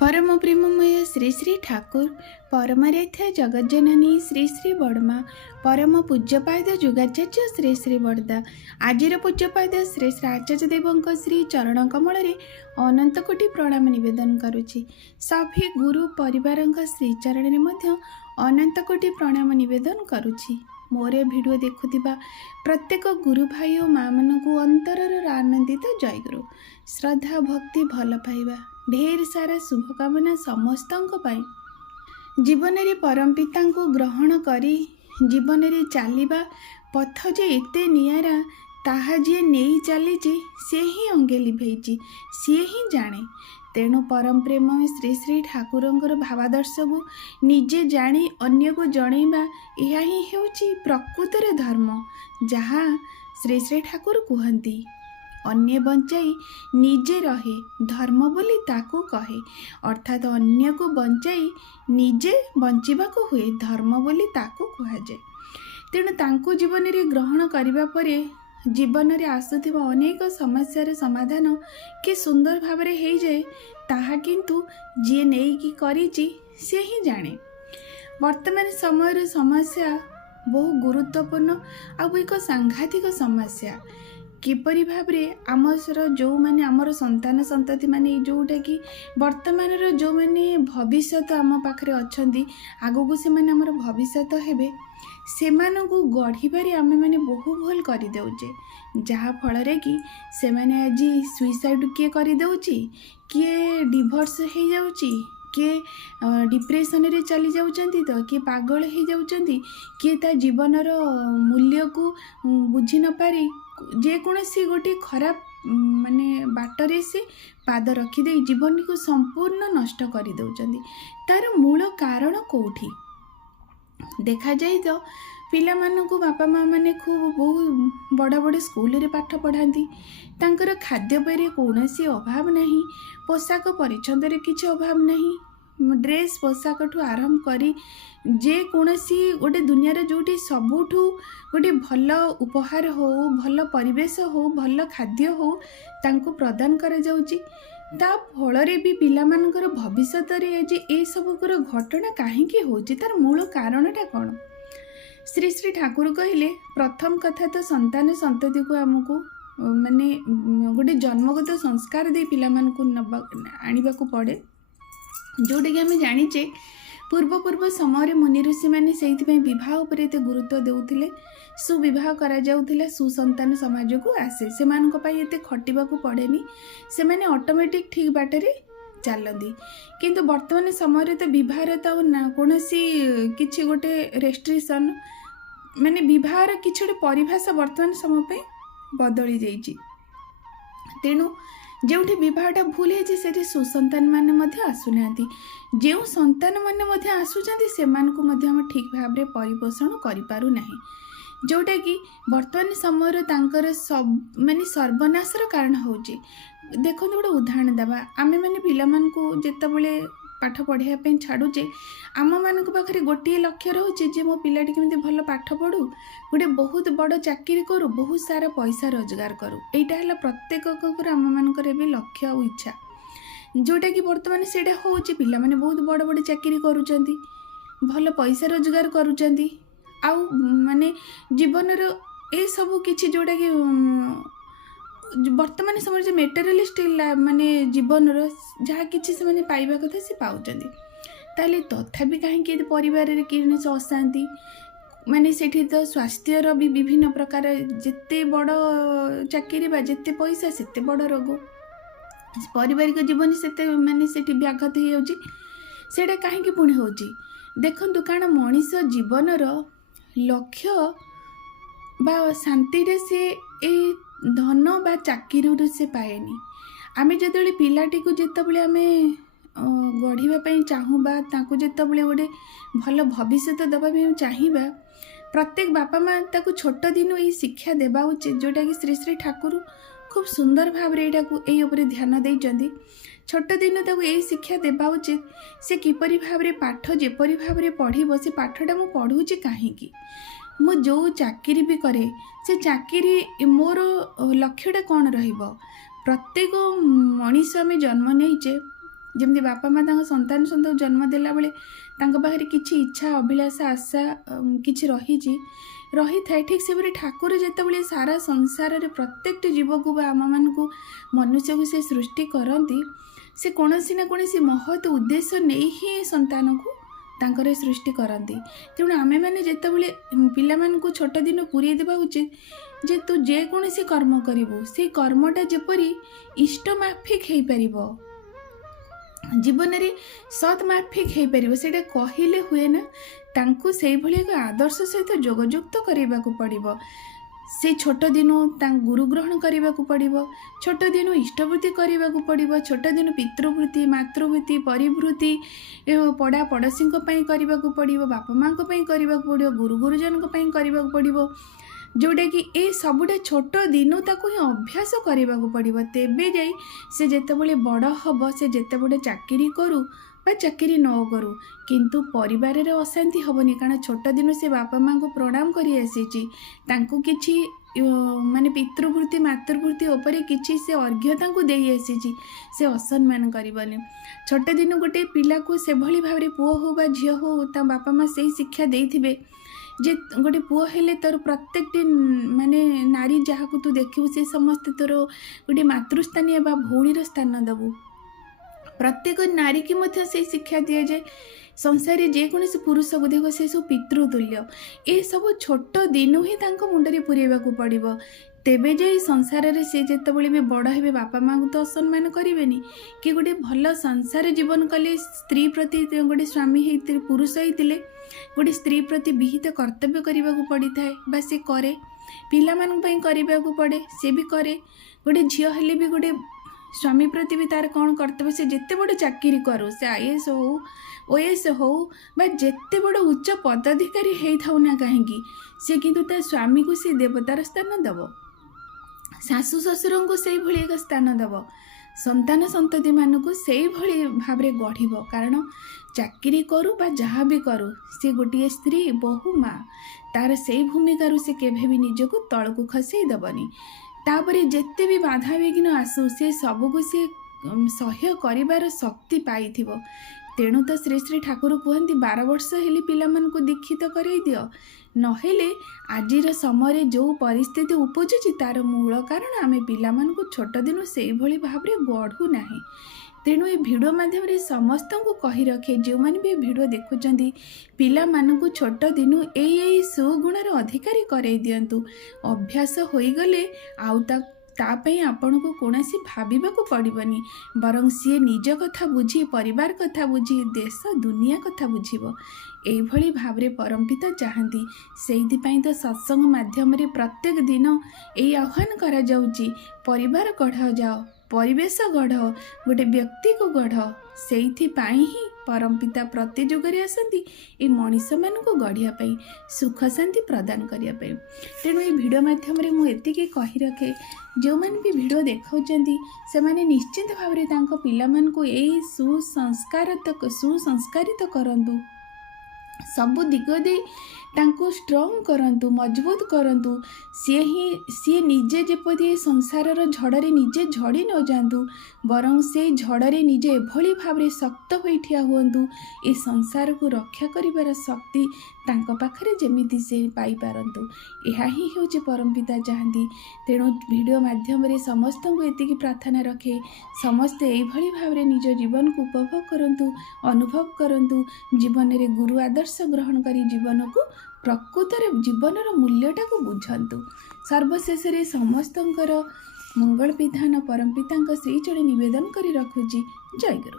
परम प्रेममय श्री श्री ठाकुर परमाराध्य जगज्जननी श्री श्री बड़मा परम पूज्यपाद जुगाचार्य श्री श्री बड़दा आजिर पूज्यपाद श्री श्री आचार्य देव श्री चरण कमल अनंत कोटि प्रणाम निवेदन करुछि। सभी गुरु परिवार श्रीचरण में अनंत कोटि प्रणाम निवेदन करुछि। मोर भिडियो देखुथिबा प्रत्येक गुरु भाई और माँ मानू अंतरर आनंदित जयगुरु श्रद्धा भक्ति भल पाइबा ढेर सारा शुभकामना समस्तों पाई। जीवन रे परम पिता को ग्रहण करी जीवन रे चलिबा पथ जे एते नियारा ताहा जे नहीं चली से ही अंगे लिभेची सी ही जाने। तेणु परम प्रेम श्री श्री ठाकुरंकर भावादर्श को निजे जानी अन्य को जनइबा यह ही हेउची प्रकृतर धर्म जहाँ श्री श्री ठाकुर कहती अन्य बंचाई निजे रहे धर्म बोली ताकू कहे अर्थात अन्य को बंचाई निजे बंचिबाको हुए धर्म बोली ताकू कहुए। तेणु तांको जीवन रे ग्रहण करिबा परे जीवन रे आसुथिबा अनेक समस्यार समाधान कि सुंदर भाव रे हेई जाए ताहा किंतु जी नहीं कि करिची से ही जाने। वर्तमान समय समस्या बहु गुरुत्वपूर्ण आ एक सांघातिक समस्या किपरि भाव रे आमर जो माने आमर संतान संतति माने जोटा कि वर्तमान जो माने भविष्यत आम पाखरे अछंती आगो से माने आमर भविष्यत हेबे सेमानकु गढ़िबारे आमे माने बहु भूल करि देउचे जहा फल रे कि से माने आज सुइसाइड किए करि देउची किए डिवोर्स हे जाउची किए डिप्रेशन रे चली जाउचंती तो किए पागल हे जाउचंती किए ता जीवनर मूल्य को बुझी न पारी जेकोसी गोटे खराब माने बाटरे से पाद रखिदे जीवन को संपूर्ण नष्ट कर दौरान। तार मूल कारण कौटी देखा जाए तो पिला मानू बापा माँ मैंने खूब बहु बड़ बड़ स्कूल रे पाठ पढ़ाती तांकर खाद्यपेय कौन अभाव नहीं पोशाक परिच्छद किसी अभाव नहीं ड्रेस पोशाक ठू आरंभ करी जे कोनसी गोटे दुनिया जोटी सबुठू गोटे भल उपहार हो भल परिवेश हो भल खाद्य हो तांको प्रदान करा जाउची ता फल भी पिला मानकर भविष्यत रे आज ए सबुकर घटना काहेकि होची तार मूल कारणटा कौन। श्री श्री ठाकुर कहले प्रथम कथा तो संतान संतति को आमको माने गोटे जन्मगत संस्कार दे पिला मानको आनिबा को पड़े जोटा कि आम जाचे पूर्व पूर्व समय मुनि ऋषि मैंने से विवाह उपर एत गुरुत्व देउथिले सुविवाह करा जाउथिला सुसंतान समाज को आसे से एत खटिबा को पड़ेनी से माने ऑटोमेटिक ठीक बाटरे चलती किंतु वर्तमान समय तो विवाह तो कौन किसी गोटे रेस्ट्रिक्शन माने विवाहर किसी गोटे परिभाषा वर्तमान समय पे बदली जाइए। तेणु जोठी विवाहटा भूल है सुसंतान माने आसुना जो संतान माने आसुचंती सेमानकु हम ठीक भाव में परिपोषण करिपारुना जोटा कि वर्तमान समय तांकर सब माने सर्वनाशर कारण होची। देखो गोटे उदाहरण देवा आमे माने पिला मानकु जेतेबेले पाठ पढ़ाई छाड़ुचे आम मान पाखे गोटे लक्ष्य रोचे जे मो पिलाटी केमती भल पाठ पढ़ू गोटे बहुत बड़ चाकरी करू बहुत सारा पैसा रोजगार करू एटा है प्रत्येक आम मानकर लक्ष्य और इच्छा जोटा कि वर्तमान से होची पिला माने बहुत बड़ बड़ चाकरी करूचंती भल पैसा रोजगार करूचंती आउ माने जीवनर ए सब किछि जोटा कि वर्तमान समय जो मेटेरियलिस्ट माने जीवनर जहाँ किसी से पाइबा कथा से पाउचंती ताले तथापि कहीं परिवार रे किने अशांति माने सेठी तो स्वास्थ्यर भी विभिन्न प्रकार जिते बड़ चाकरी बा जिते पैसा सेते बड़ रोग पारिवारिक जीवन से माने सेठी व्याघात हो जाउची सेटा कहीं पुणी होची। देखंतु कारण मनीष जीवनर लक्ष्य बा शांति रे से ए धन बा चाकरी से पाएनी आमे जतबेले पिलाटी को जितेबाला आमे गढ़ापी चाहूबा ताकू जितेबाला गोटे भल भविष्य देवाई चाहिए प्रत्येक बापा माँ ताकू छोट दिन ये शिक्षा देवा उचित जोटा कि श्री श्री ठाकुर खूब सुंदर भाव ये ध्यान देइचंदी छोट दिन ताकू यही शिक्षा देवा उचित से किपरि भाव रे पाठ जेपरि भाव रे पढ़िबो से पाठटा मु पढ़ुची काहेकि मु जो चाकरी भी करे से चाकरी मोर लक्ष्यटा कौन रहिबो। प्रत्येक मनीष आम जन्म नहींचे ଯେମିତି ବାପା ମା' ତାଙ୍କ ସନ୍ତାନ ଜନ୍ମ ଦେଲା ବେଳେ ତାଙ୍କ ପାଖରେ କିଛି ଇଚ୍ଛା ଅଭିଳାଷା ଆଶା କିଛି ରହିଥାଏ, ଠିକ୍ ସେପରି ଠାକୁର ଯେତେବେଳେ ସାରା ସଂସାରରେ ପ୍ରତ୍ୟେକଟି ଜୀବକୁ ବା ଆମମାନଙ୍କୁ ମନୁଷ୍ୟକୁ ସେ ସୃଷ୍ଟି କରନ୍ତି, ସେ କୌଣସି ନା କୌଣସି ମହତ୍ ଉଦ୍ଦେଶ୍ୟ ନେଇ ହିଁ ସନ୍ତାନକୁ ତାଙ୍କର ସୃଷ୍ଟି କରନ୍ତି। ତେଣୁ ଆମେମାନେ ଯେତେବେଳେ ପିଲାମାନଙ୍କୁ ଛୋଟ ଦିନ ପୁରେଇ ଦେବା ଉଚିତ ଯେ ତୁ ଯେକୌଣସି କର୍ମ କରିବୁ ସେଇ କର୍ମଟା ଯେପରି ଇଷ୍ଟ ମାଫିକ ହେଇପାରିବ, ଜୀବନରେ ସତ୍ ମାଫିକ ହେଇପାରିବ, ସେଇଟା କହିଲେ ହୁଏ ନା। ତାଙ୍କୁ ସେଇଭଳି ଏକ ଆଦର୍ଶ ସହିତ ଯୋଗଯୁକ୍ତ କରିବାକୁ ପଡ଼ିବ। ସେ ଛୋଟ ଦିନୁ ତାଙ୍କୁ ଗୁରୁ ଗ୍ରହଣ କରିବାକୁ ପଡ଼ିବ, ଛୋଟ ଦିନୁ ଇଷ୍ଟବୃତ୍ତି କରିବାକୁ ପଡ଼ିବ, ଛୋଟ ଦିନୁ ପିତୃବୃତ୍ତି ମାତୃବୃତ୍ତି ପରିବୃତ୍ତି ପଡ଼ା ପଡ଼ୋଶୀଙ୍କ ପାଇଁ କରିବାକୁ ପଡ଼ିବ, ବାପା ମାଆଙ୍କ ପାଇଁ କରିବାକୁ ପଡ଼ିବ, ଗୁରୁଜନଙ୍କ ପାଇଁ କରିବାକୁ ପଡ଼ିବ, ଯେଉଁଟାକି ଏ ସବୁଟା ଛୋଟ ଦିନୁ ତାକୁ ହିଁ ଅଭ୍ୟାସ କରିବାକୁ ପଡ଼ିବ। ତେବେ ଯାଇ ସେ ଯେତେବେଳେ ବଡ଼ ହେବ, ସେ ଯେତେ ବଡ଼ ଚାକିରି କରୁ ବା ଚାକିରି ନ କରୁ, କିନ୍ତୁ ପରିବାରରେ ଅଶାନ୍ତି ହେବନି। କାରଣ ଛୋଟ ଦିନୁ ସେ ବାପା ମାଆଙ୍କୁ ପ୍ରଣାମ କରି ଆସିଛି, ତାଙ୍କୁ କିଛି ମାନେ ପିତୃବୃତ୍ତି ମାତୃବୃତ୍ତି ଉପରେ କିଛି ସେ ଅର୍ଘ୍ୟ ତାଙ୍କୁ ଦେଇ ଆସିଛି, ସେ ଅସମ୍ମାନ କରିବନି। ଛୋଟ ଦିନୁ ଗୋଟେ ପିଲାକୁ ସେଭଳି ଭାବରେ ପୁଅ ହେଉ ବା ଝିଅ ହେଉ ତା ବାପା ମା' ସେଇ ଶିକ୍ଷା ଦେଇଥିବେ ଯେ ଗୋଟେ ପୁଅ ହେଲେ ତୋର ପ୍ରତ୍ୟେକଟି ମାନେ ନାରୀ ଯାହାକୁ ତୁ ଦେଖିବୁ ସେ ସମସ୍ତେ ତୋର ଗୋଟେ ମାତୃସ୍ଥାନୀୟ ବା ଭଉଣୀର ସ୍ଥାନ ଦେବୁ। ପ୍ରତ୍ୟେକ ନାରୀକି ମଧ୍ୟ ସେଇ ଶିକ୍ଷା ଦିଆଯାଏ। ସଂସାରରେ ଯେକୌଣସି ପୁରୁଷକୁ ଦେଖ ସେ ସବୁ ପିତୃତୁଲ୍ୟ, ଏସବୁ ଛୋଟ ଦିନୁ ହିଁ ତାଙ୍କ ମୁଣ୍ଡରେ ପୁରେଇବାକୁ ପଡ଼ିବ। ତେବେ ଯାଇ ସଂସାରରେ ସେ ଯେତେବେଳେ ବି ବଡ଼ ହେବେ ବାପା ମାଆଙ୍କୁ ତ ଅସମ୍ମାନ କରିବେନି। କି ଗୋଟେ ଭଲ ସଂସାର ଜୀବନ କଲେ ସ୍ତ୍ରୀ ପ୍ରତି ଗୋଟେ ସ୍ୱାମୀ ହେଇଥିଲେ ପୁରୁଷ ହେଇଥିଲେ ଗୋଟେ ସ୍ତ୍ରୀ ପ୍ରତି ବିହିତ କର୍ତ୍ତବ୍ୟ କରିବାକୁ ପଡ଼ିଥାଏ ବା ସେ କରେ, ପିଲାମାନଙ୍କ ପାଇଁ କରିବାକୁ ପଡ଼େ, ସେ ବି କରେ। ଗୋଟେ ଝିଅ ହେଲେ ବି ଗୋଟେ ସ୍ୱାମୀ ପ୍ରତି ବି ତାର କ'ଣ କର୍ତ୍ତବ୍ୟ, ସେ ଯେତେ ବଡ଼ ଚାକିରି କରୁ, ସେ IAS ହଉ OAS ହଉ ବା ଯେତେ ବଡ଼ ଉଚ୍ଚ ପଦାଧିକାରୀ ହେଇଥାଉ ନା କାହିଁକି, ସେ କିନ୍ତୁ ତା ସ୍ୱାମୀକୁ ସେ ଦେବତାର ସ୍ଥାନ ଦେବ, ଶାଶୁ ଶ୍ୱଶୁରଙ୍କୁ ସେଇଭଳି ଏକ ସ୍ଥାନ ଦେବ, ସନ୍ତାନ ସନ୍ତତିମାନଙ୍କୁ ସେଇଭଳି ଭାବରେ ଗଢ଼ିବ। କାରଣ ଚାକିରି କରୁ ବା ଯାହା ବି କରୁ ସେ ଗୋଟିଏ ସ୍ତ୍ରୀ ବୋହୂ ମା, ତାର ସେଇ ଭୂମିକାରୁ ସେ କେବେ ବି ନିଜକୁ ତଳକୁ ଖସେଇ ଦେବନି। ତାପରେ ଯେତେ ବି ବାଧାବିଘ୍ନ ଆସୁ ସେ ସବୁକୁ ସେ ସହ୍ୟ କରିବାର ଶକ୍ତି ପାଇଥିବ। ତେଣୁ ତ ଶ୍ରୀ ଶ୍ରୀ ଠାକୁର କୁହନ୍ତି 12 ବର୍ଷ ହେଲେ ପିଲାମାନଙ୍କୁ ଦୀକ୍ଷିତ କରାଇ ଦିଅ, ନହେଲେ ଆଜିର ସମୟରେ ଯେଉଁ ପରିସ୍ଥିତି ଉପୁଜୁଛି ତାର ମୂଳ କାରଣ ଆମେ ପିଲାମାନଙ୍କୁ ଛୋଟ ଦିନୁ ସେଇଭଳି ଭାବରେ ଗଢ଼ୁ ନାହିଁ। ତେଣୁ ଏ ଭିଡ଼ିଓ ମାଧ୍ୟମରେ ସମସ୍ତଙ୍କୁ କହି ରଖେ, ଯେଉଁମାନେ ବି ଭିଡ଼ିଓ ଦେଖୁଛନ୍ତି ପିଲାମାନଙ୍କୁ ଛୋଟ ଦିନୁ ଏଇ ସୁଗୁଣର ଅଧିକାରୀ କରାଇ ଦିଅନ୍ତୁ। ଅଭ୍ୟାସ ହୋଇଗଲେ ଆଉ ତା ପାଇଁ ଆପଣଙ୍କୁ କୌଣସି ଭାବିବାକୁ ପଡ଼ିବନି, ବରଂ ସିଏ ନିଜ କଥା ବୁଝି ପରିବାର କଥା ବୁଝି ଦେଶ ଦୁନିଆ କଥା ବୁଝିବ। ଏଇଭଳି ଭାବରେ ପରମପିତା ଚାହାନ୍ତି। ସେଇଥିପାଇଁ ତ ସତ୍ସଙ୍ଗ ମାଧ୍ୟମରେ ପ୍ରତ୍ୟେକ ଦିନ ଏଇ ଆହ୍ୱାନ କରାଯାଉଛି, ପରିବାର ଗଢ଼ାଯାଅ, ପରିବେଶ ଗଢ଼, ଗୋଟେ ବ୍ୟକ୍ତିକୁ ଗଢ଼। ସେଇଥିପାଇଁ ହିଁ ପରମପିତା ପ୍ରତି ଯୁଗରେ ଆସନ୍ତି ଏ ମଣିଷମାନଙ୍କୁ ଗଢ଼ିବା ପାଇଁ, ସୁଖ ଶାନ୍ତି ପ୍ରଦାନ କରିବା ପାଇଁ। ତେଣୁ ଏ ଭିଡ଼ିଓ ମାଧ୍ୟମରେ ମୁଁ ଏତିକି କହି ରଖେ, ଯେଉଁମାନେ ବି ଭିଡ଼ିଓ ଦେଖାଉଛନ୍ତି ସେମାନେ ନିଶ୍ଚିତ ଭାବରେ ତାଙ୍କ ପିଲାମାନଙ୍କୁ ଏଇ ସୁସଂସ୍କାରିତ କରନ୍ତୁ, ସବୁ ଦିଗ ଦେଇ ତାଙ୍କୁ ଷ୍ଟ୍ରଙ୍ଗ କରନ୍ତୁ, ମଜବୁତ କରନ୍ତୁ। ସିଏ ନିଜେ ଯେପରି ସଂସାରର ଝଡ଼ରେ ନିଜେ ଝଡ଼ି ନ ଯାଆନ୍ତୁ, ବରଂ ସେ ଝଡ଼ରେ ନିଜେ ଏଭଳି ଭାବରେ ଶକ୍ତ ହୋଇ ଠିଆ ହୁଅନ୍ତୁ, ଏ ସଂସାରକୁ ରକ୍ଷା କରିବାର ଶକ୍ତି ତାଙ୍କ ପାଖରେ ଯେମିତି ସେ ପାଇପାରନ୍ତୁ। ଏହା ହିଁ ହେଉଛି ପରମପିତା ଚାହାନ୍ତି। ତେଣୁ ଭିଡ଼ିଓ ମାଧ୍ୟମରେ ସମସ୍ତଙ୍କୁ ଏତିକି ପ୍ରାର୍ଥନା ରଖେ, ସମସ୍ତେ ଏଇଭଳି ଭାବରେ ନିଜ ଜୀବନକୁ ଉପଭୋଗ କରନ୍ତୁ, ଅନୁଭବ କରନ୍ତୁ, ଜୀବନରେ ଗୁରୁ ଆଦର୍ଶ ଗ୍ରହଣ କରି ଜୀବନକୁ ପ୍ରକୃତରେ ଜୀବନର ମୂଲ୍ୟଟାକୁ ବୁଝନ୍ତୁ। ସର୍ବଶେଷରେ ସମସ୍ତଙ୍କର ମଙ୍ଗଳ ବିଧାନ ପରମପିତାଙ୍କ ଶ୍ରୀଚରଣ ନିବେଦନ କରି ରଖୁଛି। ଜୟ ଗୁରୁ।